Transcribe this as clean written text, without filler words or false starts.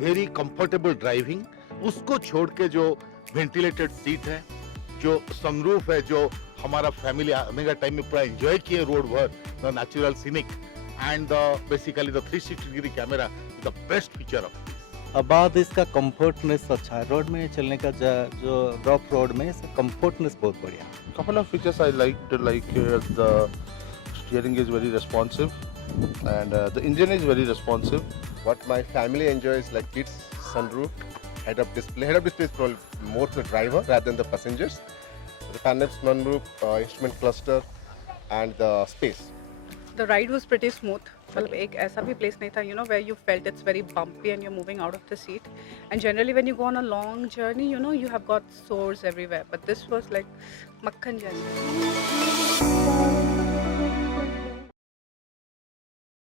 Very comfortable driving, उसको छोड़ के जो वेंटिलेटेड सीट है, जो सनरूफ है, जो हमारा फैमिली आने का टाइम में पूरा एंजॉय किए रोड भर, the natural scenic and basically the 360 degree camera, the best feature of this. अब बात इसका कंफर्टनेस अच्छा है, रोड में चलने का जो रफ रोड में इसका कंफर्टनेस बहुत बढ़िया है। Couple of features I liked, like the steering is very responsive and the engine is very responsive. What my family enjoys, like kids, sunroof, head-up display. Head-up display is probably more to the driver rather than the passengers. The panoramic sunroof, instrument cluster, and the space. The ride was pretty smooth. मतलब एक ऐसा भी place नहीं था, you know, where you felt it's very bumpy and you're moving out of the seat. And generally when you go on a long journey, you know, you have got sores everywhere. But this was like makhan journey.